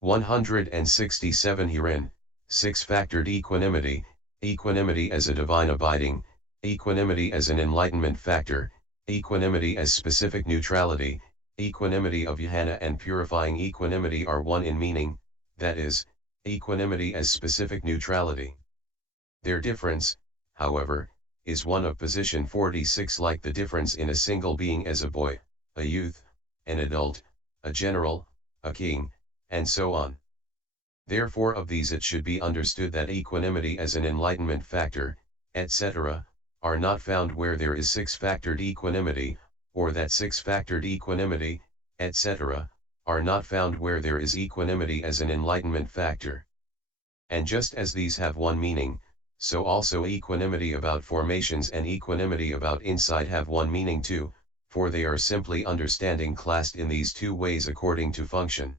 167 Herein, six-factored equanimity, equanimity as a divine abiding, equanimity as an enlightenment factor, equanimity as specific neutrality, equanimity of jhana and purifying equanimity are one in meaning, that is, equanimity as specific neutrality. Their difference, however, is one of position 46, like the difference in a single being as a boy, a youth, an adult, a general, a king, and so on. Therefore of these it should be understood that equanimity as an enlightenment factor, etc., are not found where there is six-factored equanimity, or that six-factored equanimity, etc., are not found where there is equanimity as an enlightenment factor. And just as these have one meaning, so also equanimity about formations and equanimity about insight have one meaning too, for they are simply understanding classed in these two ways according to function.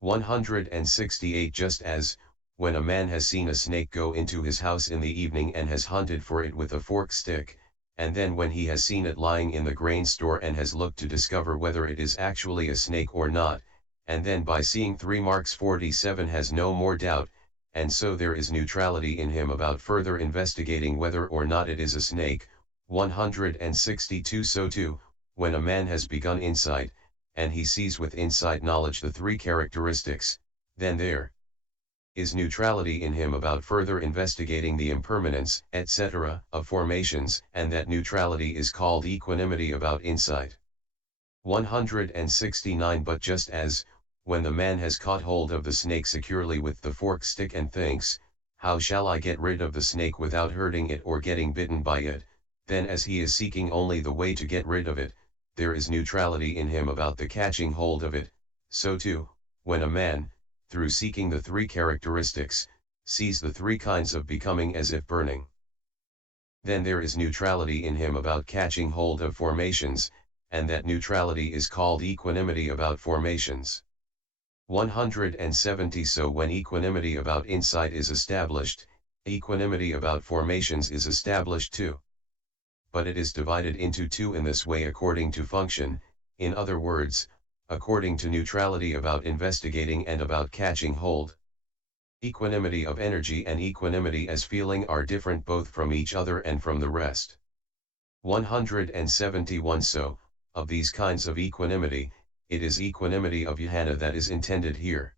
168 Just as, when a man has seen a snake go into his house in the evening and has hunted for it with a forked stick, and then when he has seen it lying in the grain store and has looked to discover whether it is actually a snake or not, and then by seeing 3 marks 47 has no more doubt, and so there is neutrality in him about further investigating whether or not it is a snake. 162 So too, when a man has begun insight, and he sees with insight knowledge the 3 characteristics, then there is neutrality in him about further investigating the impermanence, etc., of formations, and that neutrality is called equanimity about insight. 169 But just as, when the man has caught hold of the snake securely with the forked stick and thinks, how shall I get rid of the snake without hurting it or getting bitten by it, then as he is seeking only the way to get rid of it, there is neutrality in him about the catching hold of it. So too, when a man, through seeking the 3 characteristics, sees the 3 kinds of becoming as if burning, then there is neutrality in him about catching hold of formations, and that neutrality is called equanimity about formations. 170 So when equanimity about insight is established, equanimity about formations is established too. But it is divided into 2 in this way according to function, in other words, according to neutrality about investigating and about catching hold. Equanimity of energy and equanimity as feeling are different both from each other and from the rest. 171 So, of these kinds of equanimity, it is equanimity of jhana that is intended here.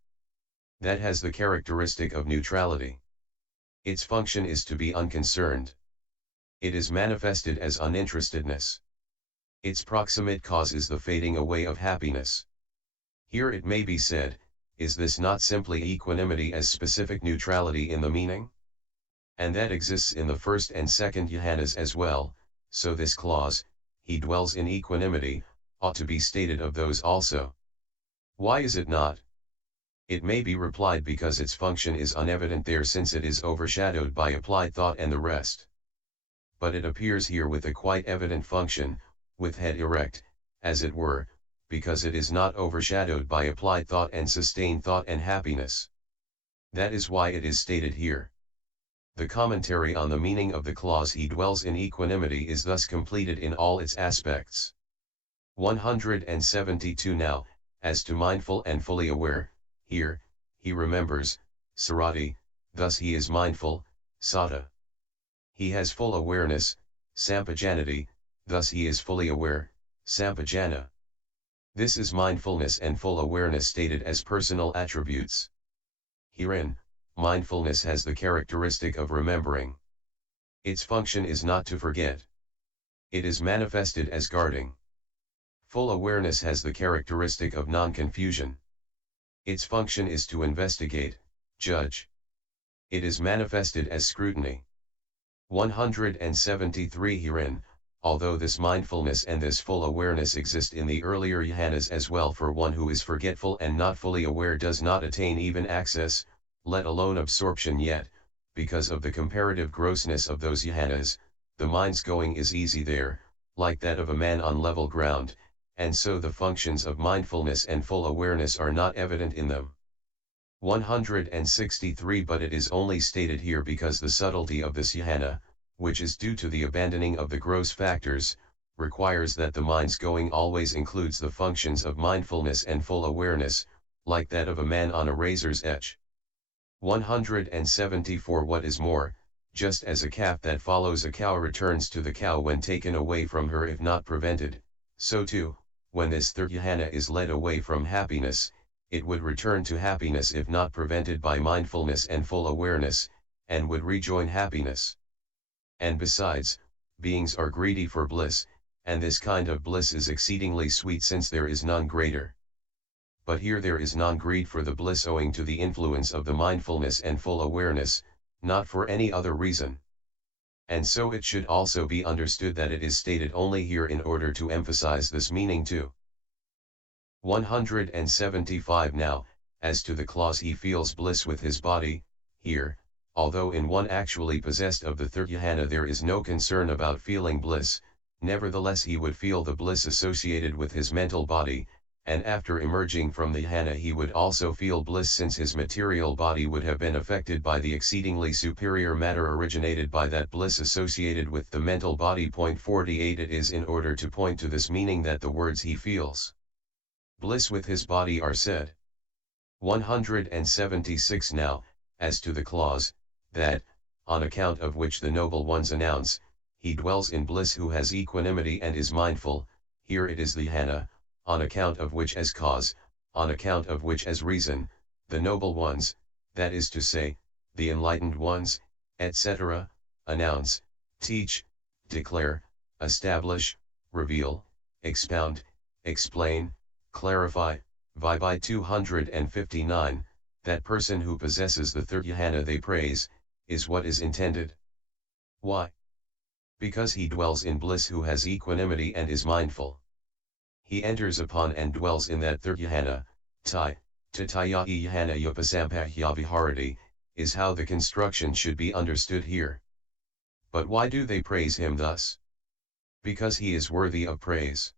That has the characteristic of neutrality. Its function is to be unconcerned. It is manifested as uninterestedness. Its proximate cause is the fading away of happiness. Here it may be said, is this not simply equanimity as specific neutrality in the meaning? And that exists in the first and second jhanas as well, so this clause, he dwells in equanimity, ought to be stated of those also. Why is it not? It may be replied because its function is unevident there since it is overshadowed by applied thought and the rest. But it appears here with a quite evident function, with head erect, as it were, because it is not overshadowed by applied thought and sustained thought and happiness. That is why it is stated here. The commentary on the meaning of the clause he dwells in equanimity is thus completed in all its aspects. 172 Now, as to mindful and fully aware, here, he remembers, sarati, thus he is mindful, sata. He has full awareness, sampajanati, thus he is fully aware, sampajana. This is mindfulness and full awareness stated as personal attributes. Herein, mindfulness has the characteristic of remembering. Its function is not to forget. It is manifested as guarding. Full awareness has the characteristic of non-confusion. Its function is to investigate, judge. It is manifested as scrutiny. 173 Herein, although this mindfulness and this full awareness exist in the earlier jhanas as well, for one who is forgetful and not fully aware does not attain even access, let alone absorption yet, because of the comparative grossness of those jhanas, the mind's going is easy there, like that of a man on level ground, and so the functions of mindfulness and full awareness are not evident in them. 163 But it is only stated here because the subtlety of this jhana, which is due to the abandoning of the gross factors, requires that the mind's going always includes the functions of mindfulness and full awareness, like that of a man on a razor's edge. 174 What is more, just as a calf that follows a cow returns to the cow when taken away from her if not prevented, so too, when this third jhana is led away from happiness, it would return to happiness if not prevented by mindfulness and full awareness, and would rejoin happiness. And besides, beings are greedy for bliss, and this kind of bliss is exceedingly sweet since there is none greater. But here there is non-greed for the bliss owing to the influence of the mindfulness and full awareness, not for any other reason. And so it should also be understood that it is stated only here in order to emphasize this meaning too. 175 Now, as to the clause he feels bliss with his body, here, although in one actually possessed of the third jhana there is no concern about feeling bliss, nevertheless he would feel the bliss associated with his mental body, and after emerging from the jhana he would also feel bliss since his material body would have been affected by the exceedingly superior matter originated by that bliss associated with the mental body. 48 It is in order to point to this meaning that the words he feels bliss with his body are said. 176 Now, as to the clause, that, on account of which the noble ones announce, he dwells in bliss who has equanimity and is mindful, here it is the jhana, on account of which as cause, on account of which as reason, the noble ones, that is to say, the enlightened ones, etc., announce, teach, declare, establish, reveal, expound, explain, clarify, by 259, that person who possesses the third jhana they praise, is what is intended. Why? Because he dwells in bliss who has equanimity and is mindful. He enters upon and dwells in that third jhana, tataya jhana yopasampahya viharati, is how the construction should be understood here. But why do they praise him thus? Because he is worthy of praise.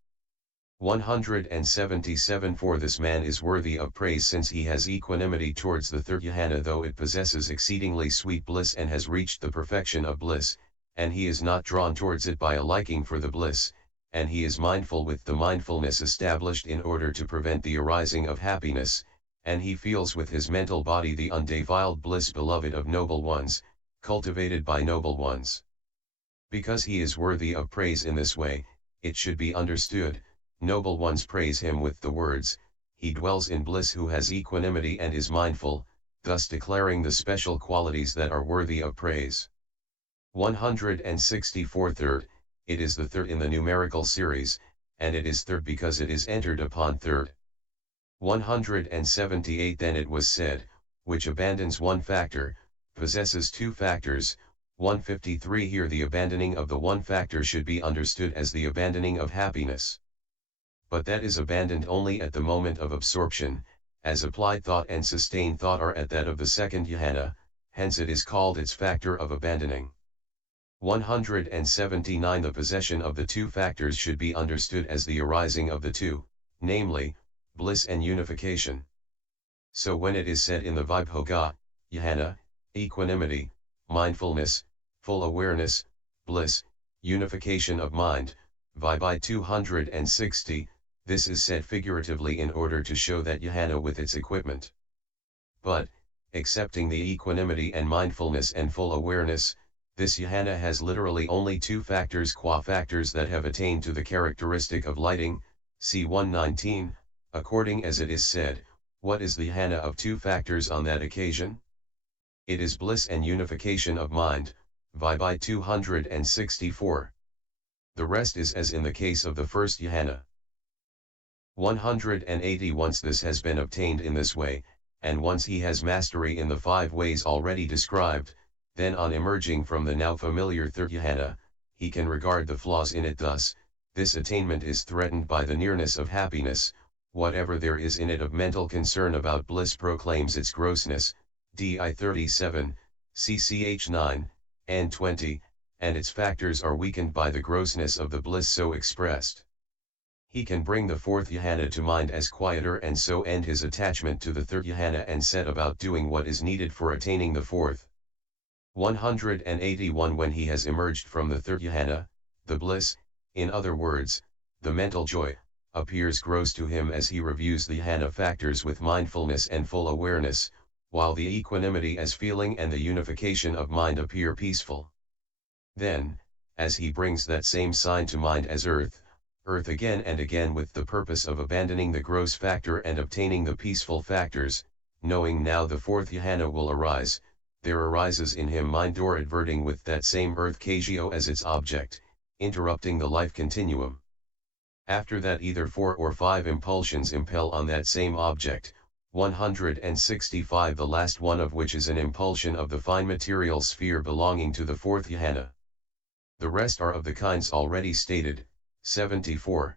177 For this man is worthy of praise since he has equanimity towards the third jhana though it possesses exceedingly sweet bliss and has reached the perfection of bliss, and he is not drawn towards it by a liking for the bliss, and he is mindful with the mindfulness established in order to prevent the arising of happiness, and he feels with his mental body the undefiled bliss beloved of noble ones, cultivated by noble ones. Because he is worthy of praise in this way, it should be understood, noble ones praise him with the words, he dwells in bliss who has equanimity and is mindful, thus declaring the special qualities that are worthy of praise. 164 Third, it is the third in the numerical series, and it is third because it is entered upon third. 178 Then it was said, which abandons one factor, possesses two factors. 153 Here the abandoning of the one factor should be understood as the abandoning of happiness. But that is abandoned only at the moment of absorption, as applied thought and sustained thought are at that of the second jhana, hence it is called its factor of abandoning. 179 The possession of the two factors should be understood as the arising of the two, namely, bliss and unification. So when it is said in the Vibhoga, jhana, equanimity, mindfulness, full awareness, bliss, unification of mind, by 260, this is said figuratively in order to show that jhana with its equipment. But, excepting the equanimity and mindfulness and full awareness, this jhana has literally only two factors qua factors that have attained to the characteristic of lighting, see 119, according as it is said, what is the jhana of two factors on that occasion? It is bliss and unification of mind, by 264. The rest is as in the case of the first jhana. 180 Once this has been obtained in this way, and once he has mastery in the 5 ways already described, then on emerging from the now familiar third jhana, he can regard the flaws in it thus, this attainment is threatened by the nearness of happiness, whatever there is in it of mental concern about bliss proclaims its grossness, di 37, cch 9, and 20, and its factors are weakened by the grossness of the bliss so expressed. He can bring the fourth jhana to mind as quieter and so end his attachment to the third jhana and set about doing what is needed for attaining the fourth. 181 When he has emerged from the third jhana, the bliss, in other words, the mental joy, appears gross to him as he reviews the jhana factors with mindfulness and full awareness, while the equanimity as feeling and the unification of mind appear peaceful. Then, as he brings that same sign to mind as earth again and again with the purpose of abandoning the gross factor and obtaining the peaceful factors, knowing now the fourth jhana will arise, there arises in him mind or adverting with that same earth kagyo as its object, interrupting the life continuum. After that either 4 or 5 impulsions impel on that same object, 165 the last one of which is an impulsion of the fine material sphere belonging to the fourth jhana. The rest are of the kinds already stated, 74.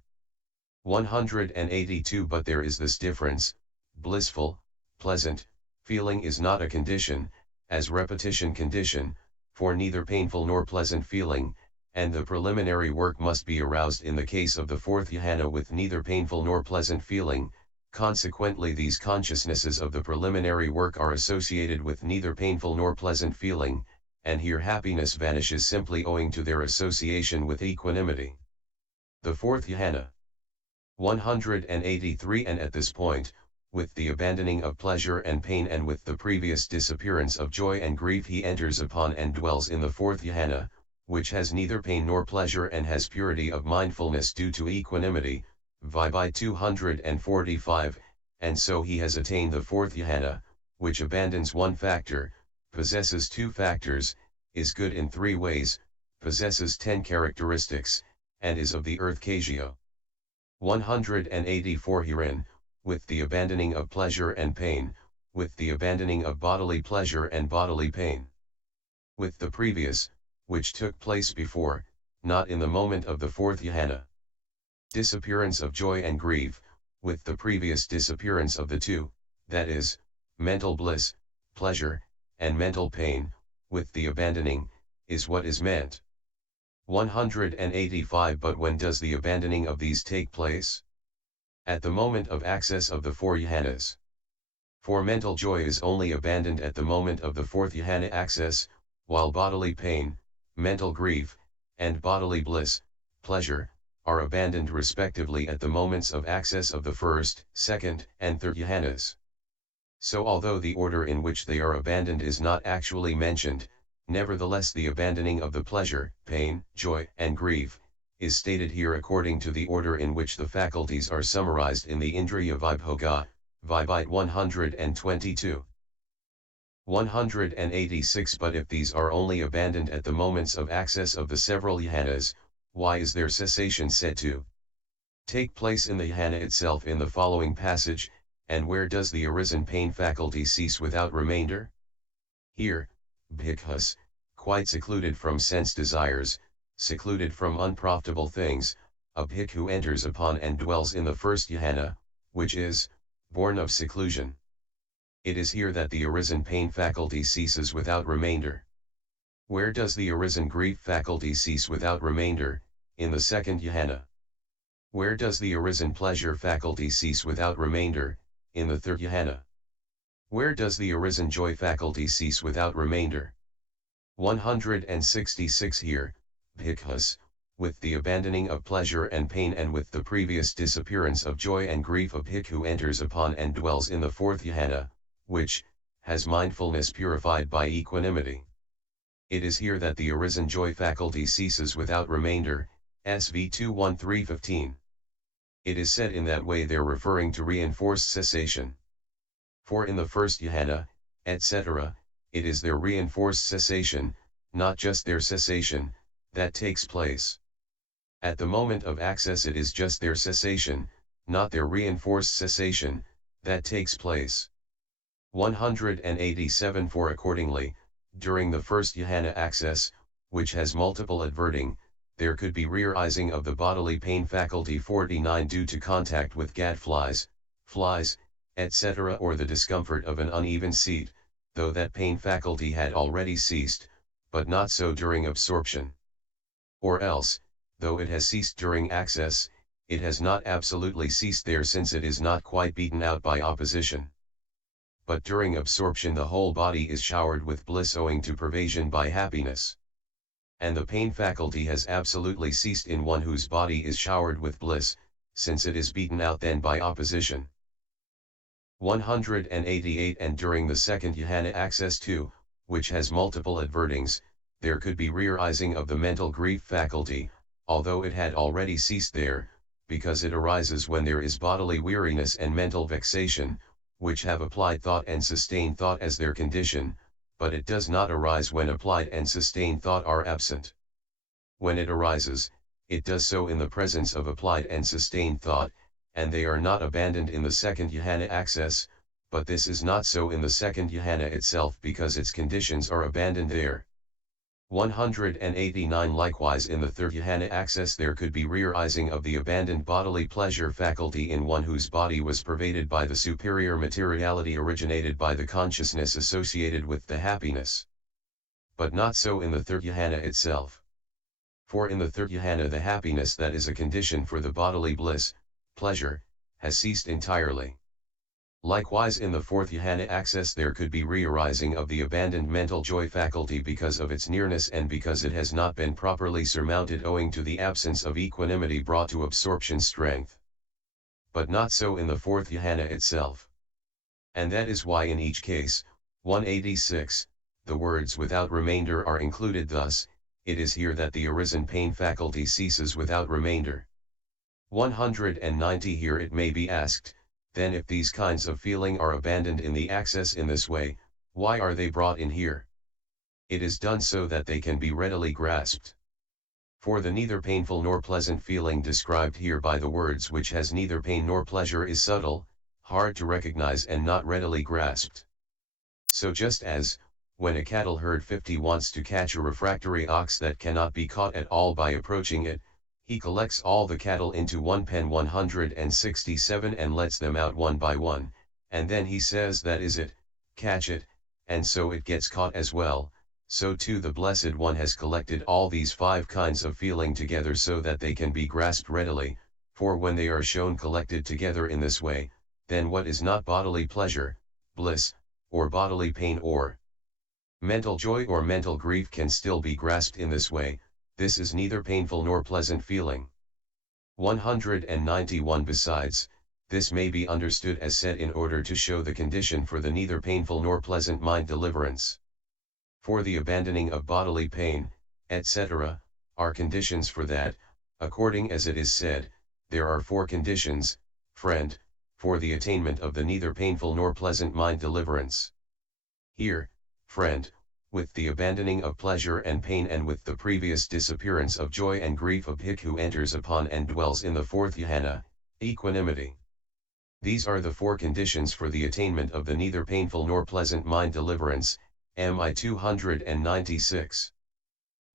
182 But there is this difference: blissful, pleasant, feeling is not a condition, as repetition condition, for neither painful nor pleasant feeling, and the preliminary work must be aroused in the case of the fourth jhana with neither painful nor pleasant feeling. Consequently these consciousnesses of the preliminary work are associated with neither painful nor pleasant feeling, and here happiness vanishes simply owing to their association with equanimity. The fourth jhana. 183 And at this point, with the abandoning of pleasure and pain and with the previous disappearance of joy and grief he enters upon and dwells in the fourth jhana, which has neither pain nor pleasure and has purity of mindfulness due to equanimity, by 245, and so he has attained the fourth jhana, which abandons one factor, possesses 2 factors, is good in 3 ways, possesses 10 characteristics, and is of the earth kagyo. 184 Herein, with the abandoning of pleasure and pain, with the abandoning of bodily pleasure and bodily pain. With the previous, which took place before, not in the moment of the fourth jhana. Disappearance of joy and grief, with the previous disappearance of the 2, that is, mental bliss, pleasure, and mental pain, with the abandoning, is what is meant. 185 But when does the abandoning of these take place? At the moment of access of the 4 jhanas. For mental joy is only abandoned at the moment of the fourth jhana access, while bodily pain, mental grief, and bodily bliss, pleasure, are abandoned respectively at the moments of access of the first, second, and third jhanas. So although the order in which they are abandoned is not actually mentioned, nevertheless the abandoning of the pleasure, pain, joy, and grief, is stated here according to the order in which the faculties are summarized in the Indriya Vibhoga, Vibhite 122. 186 But if these are only abandoned at the moments of access of the several jhanas, why is their cessation said to take place in the jhana itself in the following passage, and where does the arisen pain faculty cease without remainder? Here, bhikkhus, quite secluded from sense desires, secluded from unprofitable things, a bhikkhu enters upon and dwells in the first jhana, which is born of seclusion. It is here that the arisen pain faculty ceases without remainder. Where does the arisen grief faculty cease without remainder? In the second jhana. Where does the arisen pleasure faculty cease without remainder? In the third jhana. Where does the arisen joy faculty cease without remainder? 166 Here, bhikkhus, with the abandoning of pleasure and pain and with the previous disappearance of joy and grief a bhikkhu enters upon and dwells in the fourth jhana, which has mindfulness purified by equanimity. It is here that the arisen joy faculty ceases without remainder, SV 21315. It is said in that way there referring to reinforced cessation. For in the first jhana, etc., it is their reinforced cessation, not just their cessation, that takes place. At the moment of access it is just their cessation, not their reinforced cessation, that takes place. 187 For accordingly, during the first jhana access, which has multiple adverting, there could be rearising of the bodily pain faculty 49 due to contact with gadflies, flies, etc. or the discomfort of an uneven seat, though that pain faculty had already ceased, but not so during absorption. Or else, though it has ceased during access, it has not absolutely ceased there since it is not quite beaten out by opposition. But during absorption the whole body is showered with bliss owing to pervasion by happiness. And the pain faculty has absolutely ceased in one whose body is showered with bliss, since it is beaten out then by opposition. 188 And during the second jhana access too, which has multiple advertings, there could be rearising of the mental grief faculty, although it had already ceased there, because it arises when there is bodily weariness and mental vexation, which have applied thought and sustained thought as their condition, but it does not arise when applied and sustained thought are absent. When it arises, it does so in the presence of applied and sustained thought, and they are not abandoned in the second jhana access, but this is not so in the second jhana itself because its conditions are abandoned there. 189 Likewise in the third jhana access there could be rearising of the abandoned bodily pleasure faculty in one whose body was pervaded by the superior materiality originated by the consciousness associated with the happiness. But not so in the third jhana itself. For in the third jhana the happiness that is a condition for the bodily bliss, pleasure, has ceased entirely. Likewise in the fourth jhana access there could be rearising of the abandoned mental joy faculty because of its nearness and because it has not been properly surmounted owing to the absence of equanimity brought to absorption strength. But not so in the fourth jhana itself. And that is why in each case, 186, the words without remainder are included thus, it is here that the arisen pain faculty ceases without remainder. 190 Here it may be asked, then if these kinds of feeling are abandoned in the access in this way, why are they brought in here? It is done so that they can be readily grasped. For the neither painful nor pleasant feeling described here by the words which has neither pain nor pleasure is subtle, hard to recognize and not readily grasped. So just as, when a cattle herd 50 wants to catch a refractory ox that cannot be caught at all by approaching it, he collects all the cattle into one pen 167 and lets them out one by one, and then he says that is it, catch it, and so it gets caught as well. So too the Blessed One has collected all these 5 kinds of feeling together so that they can be grasped readily, for when they are shown collected together in this way, then what is not bodily pleasure, bliss, or bodily pain or mental joy or mental grief can still be grasped in this way. This is neither painful nor pleasant feeling. 191 Besides, this may be understood as said in order to show the condition for the neither painful nor pleasant mind deliverance. For the abandoning of bodily pain, etc., are conditions for that, according as it is said, there are 4 conditions, friend, for the attainment of the neither painful nor pleasant mind deliverance. Here, friend, with the abandoning of pleasure and pain and with the previous disappearance of joy and grief a bhikkhu enters upon and dwells in the fourth jhana, equanimity. These are the 4 conditions for the attainment of the neither painful nor pleasant mind deliverance, MI 296.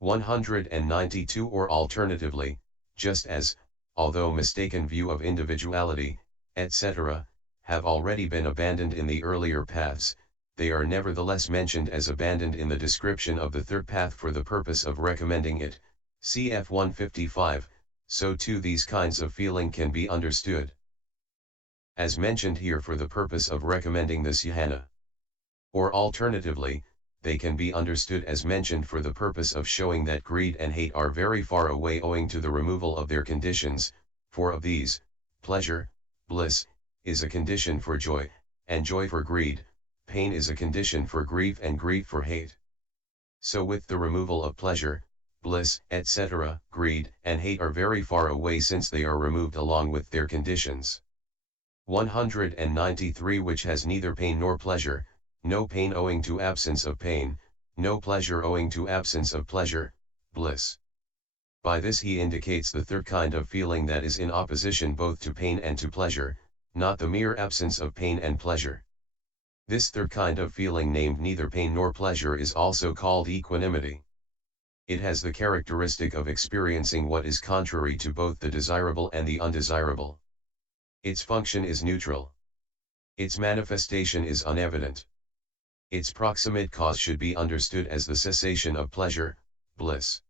192 Or alternatively, just as, although mistaken view of individuality, etc., have already been abandoned in the earlier paths, they are nevertheless mentioned as abandoned in the description of the third path for the purpose of recommending it, cf 155, so too these kinds of feeling can be understood as mentioned here for the purpose of recommending this jhana. Or alternatively, they can be understood as mentioned for the purpose of showing that greed and hate are very far away owing to the removal of their conditions, for of these, pleasure, bliss, is a condition for joy, and joy for greed, pain is a condition for grief and grief for hate. So with the removal of pleasure, bliss, etc., greed and hate are very far away since they are removed along with their conditions. 193 Which has neither pain nor pleasure, no pain owing to absence of pain, no pleasure owing to absence of pleasure, bliss. By this he indicates the third kind of feeling that is in opposition both to pain and to pleasure, not the mere absence of pain and pleasure. This third kind of feeling named neither pain nor pleasure is also called equanimity. It has the characteristic of experiencing what is contrary to both the desirable and the undesirable. Its function is neutral. Its manifestation is unevident. Its proximate cause should be understood as the cessation of pleasure, bliss.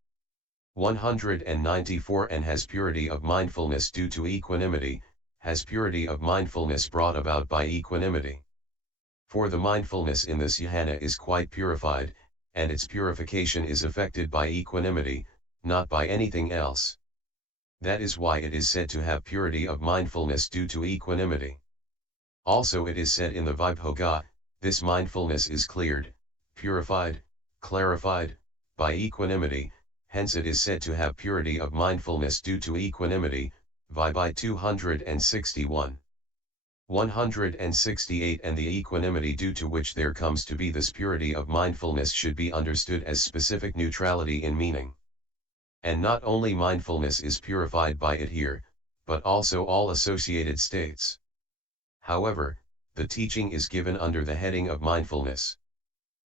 194 And has purity of mindfulness due to equanimity, has purity of mindfulness brought about by equanimity. For the mindfulness in this jhana is quite purified, and its purification is effected by equanimity, not by anything else. That is why it is said to have purity of mindfulness due to equanimity. Also it is said in the Vibhogga, this mindfulness is cleared, purified, clarified, by equanimity, hence it is said to have purity of mindfulness due to equanimity, Vibhi 261. 168 And the equanimity due to which there comes to be this purity of mindfulness should be understood as specific neutrality in meaning. And not only mindfulness is purified by it here, but also all associated states. However, the teaching is given under the heading of mindfulness.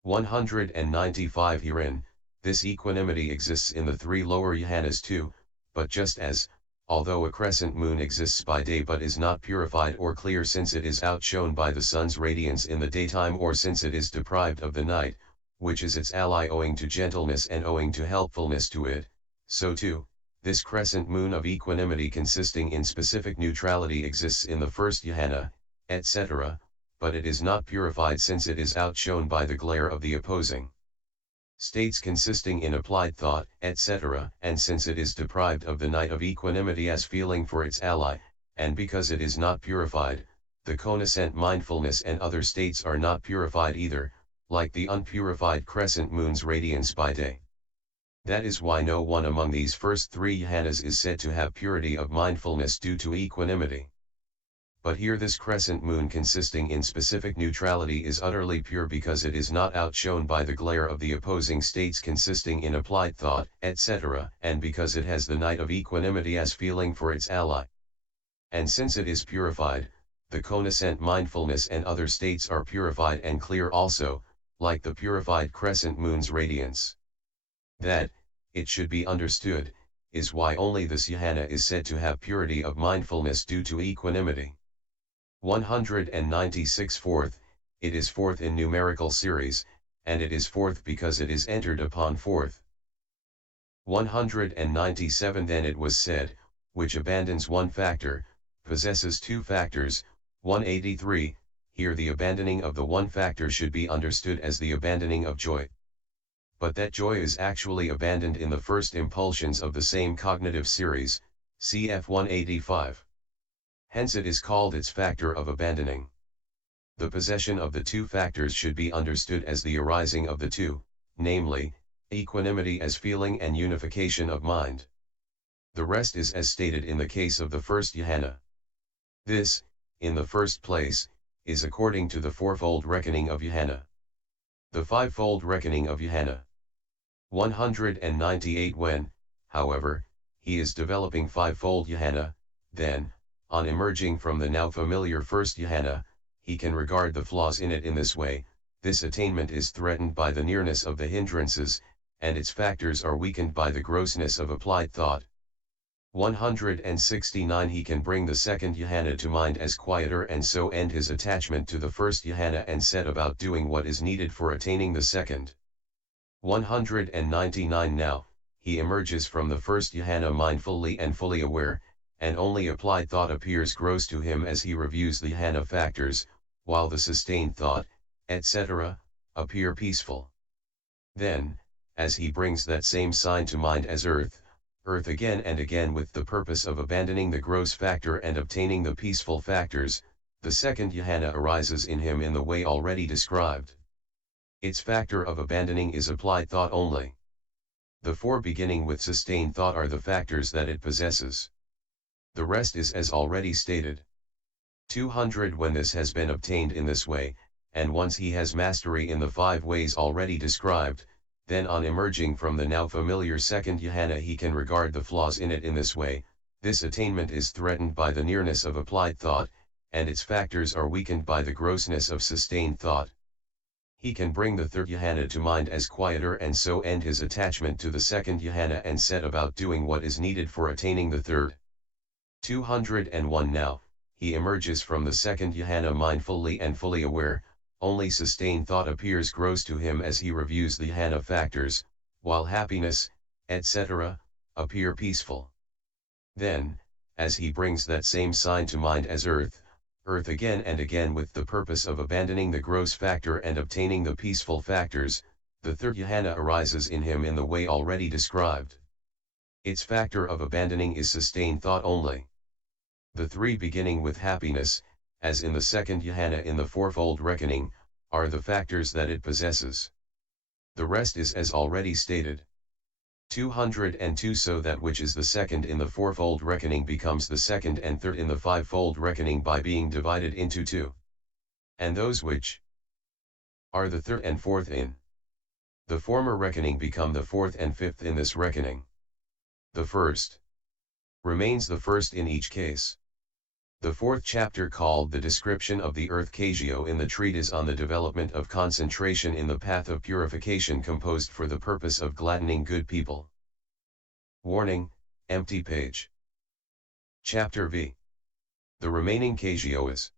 195 Herein, this equanimity exists in the three lower jhanas too, but just as, although a crescent moon exists by day but is not purified or clear since it is outshone by the sun's radiance in the daytime or since it is deprived of the night, which is its ally owing to gentleness and owing to helpfulness to it, so too, this crescent moon of equanimity consisting in specific neutrality exists in the first jhana, etc., but it is not purified since it is outshone by the glare of the opposing states consisting in applied thought, etc., and since it is deprived of the night of equanimity as feeling for its ally, and because it is not purified, the connascent mindfulness and other states are not purified either, like the unpurified crescent moon's radiance by day. That is why no one among these first three jhanas is said to have purity of mindfulness due to equanimity. But here this crescent moon consisting in specific neutrality is utterly pure because it is not outshone by the glare of the opposing states consisting in applied thought, etc., and because it has the night of equanimity as feeling for its ally. And since it is purified, the connascent mindfulness and other states are purified and clear also, like the purified crescent moon's radiance. That, it should be understood, is why only this jhana is said to have purity of mindfulness due to equanimity. 196 Fourth, it is fourth in numerical series, and it is fourth because it is entered upon fourth. 197 Then it was said, which abandons one factor, possesses two factors. 183, here the abandoning of the one factor should be understood as the abandoning of joy. But that joy is actually abandoned in the first impulsions of the same cognitive series, cf 185. Hence it is called its factor of abandoning. The possession of the two factors should be understood as the arising of the two, namely, equanimity as feeling and unification of mind. The rest is as stated in the case of the first jhana. This, in the first place, is according to the fourfold reckoning of jhana. The fivefold reckoning of jhana. 198 When, however, he is developing fivefold jhana, then, on emerging from the now familiar first jhana, he can regard the flaws in it in this way. This attainment is threatened by the nearness of the hindrances, and its factors are weakened by the grossness of applied thought. 169 He can bring the second jhana to mind as quieter and so end his attachment to the first jhana and set about doing what is needed for attaining the second. 199 Now, he emerges from the first jhana mindfully and fully aware, and only applied thought appears gross to him as he reviews the jhana factors, while the sustained thought, etc., appear peaceful. Then, as he brings that same sign to mind as earth again and again with the purpose of abandoning the gross factor and obtaining the peaceful factors, the second jhana arises in him in the way already described. Its factor of abandoning is applied thought only. The four beginning with sustained thought are the factors that it possesses. The rest is as already stated. 200 When this has been obtained in this way, and once he has mastery in the 5 ways already described, then on emerging from the now familiar second jhana he can regard the flaws in it in this way. This attainment is threatened by the nearness of applied thought, and its factors are weakened by the grossness of sustained thought. He can bring the third jhana to mind as quieter and so end his attachment to the second jhana and set about doing what is needed for attaining the third. 201 Now, he emerges from the second jhana mindfully and fully aware, only sustained thought appears gross to him as he reviews the jhana factors, while happiness, etc., appear peaceful. Then, as he brings that same sign to mind as earth again and again with the purpose of abandoning the gross factor and obtaining the peaceful factors, the third jhana arises in him in the way already described. Its factor of abandoning is sustained thought only. The three beginning with happiness, as in the second jhana in the fourfold reckoning, are the factors that it possesses. The rest is as already stated. 202 So that which is the second in the fourfold reckoning becomes the second and third in the fivefold reckoning by being divided into two. And those which are the third and fourth in the former reckoning become the fourth and fifth in this reckoning. The first remains the first in each case. The fourth chapter, called The Description of the Earth Kagyo in the treatise on the development of concentration in the path of purification, composed for the purpose of gladdening good people. Warning, empty page. Chapter V. The remaining Kagyo is